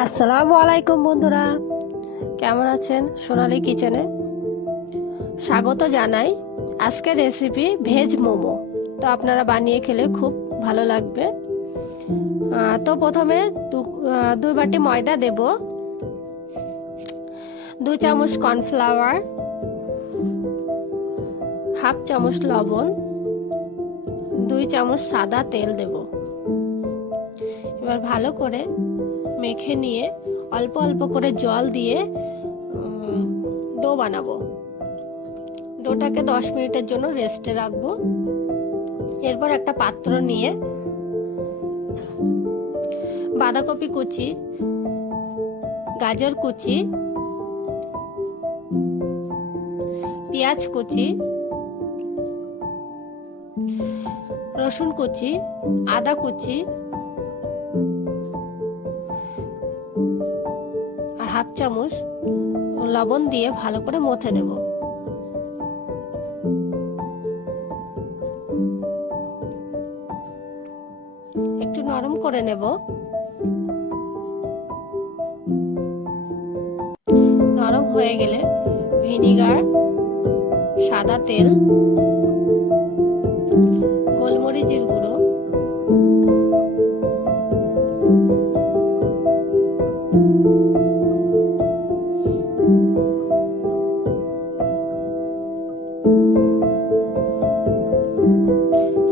আসসালামু আলাইকুম বন্ধুরা, কেমন আছেন? সোনালী কিচেনে স্বাগত জানাই। আজকের রেসিপি ভেজ মোমো। তো আপনারা বানিয়ে খেলে খুব ভালো লাগবে। তো প্রথমে 2 বাটি ময়দা দেব, 2 চামচ কর্নফ্লাওয়ার, হাফ চামচ লবণ, 2 চামচ সাদা তেল দেব। এবার ভালো করে মেখে নিয়ে অল্প অল্প করে জল দিয়ে ডো বানাবো। ডোটাকে 10 মিনিটের জন্য রেস্টে রাখবো। এরপর একটা পাত্র নিয়ে বাঁধাকপি কুচি, গাজর কুচি, পেঁয়াজ কুচি, রসুন কুচি, আদা কুচি আর হাফ চামচ লবণ দিয়ে ভালো করে মথে নেব। একটু নরম করে নেব। নরম হয়ে গেলে ভিনিগার, সাদা তেল, গোলমরিচের গুঁড়ো,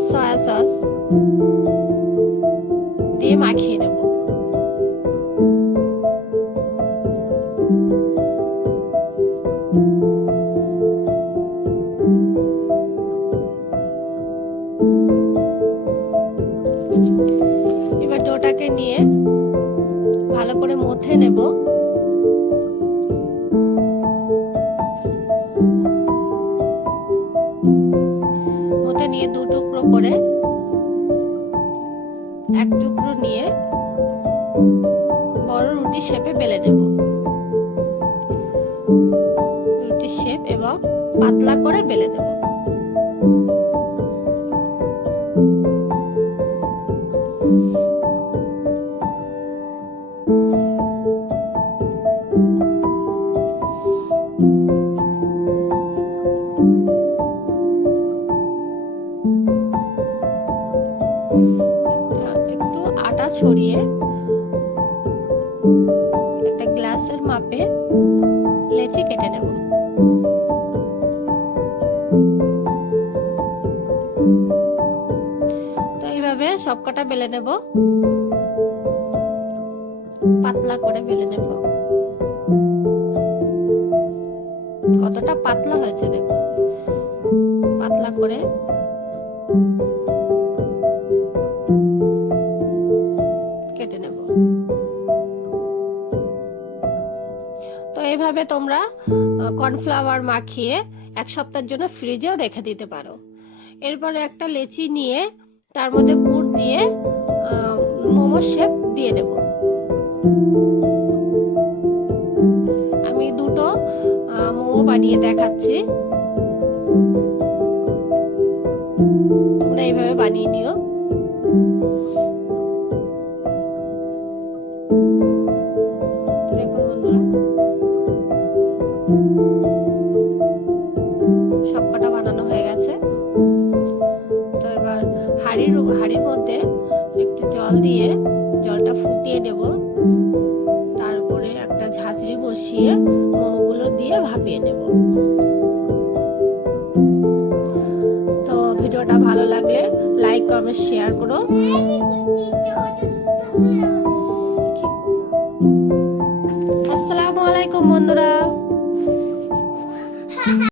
সয়া সস দিয়ে মাখিয়ে নেব। এবার ডোটাকে নিয়ে ভালো করে মথে নেব। মথে নিয়ে 2 টুকরো করে, 1 টুকরো নিয়ে বড় রুটি শেপে বেলে নেব। রুটি শেপ এবং পাতলা করে বেলে দেব। একটু আটা ছড়িয়ে একটা গ্লাসের মাপে লেচি কেটে নেব। তো এইভাবে সবকটা বেলে নেব, পাতলা করে বেলে নেব। কতটা পাতলা হয়েছে দেখুন, পাতলা করে কেটে নেব। তো এইভাবে তোমরা কর্নফ্লাওয়ার মাখিয়ে 1 সপ্তাহের জন্য ফ্রিজেও রেখে দিতে পারো। এরপরে একটা লেচি নিয়ে তার মধ্যে পুর দিয়ে মোমো শেপ দিয়ে দেব। আমি 2টো মোমো বানিয়ে দেখাচ্ছি, তোমরা এইভাবে বানিয়ে নিও। দেখুন বন্ধুরা, সবকটা বানানো হয়ে গেছে। তো এবার হাঁড়ির মধ্যে একটু জল দিয়ে জলটা ফুটিয়ে নেব। তারপরে একটা ঝাঁঝরি বসিয়ে মোমোগুলো দিয়ে ভাপিয়ে নেব। তো ভিডিওটা ভালো লাগলে লাইক, কমেন্ট, শেয়ার করো। আসসালামু আলাইকুম বন্ধুরা।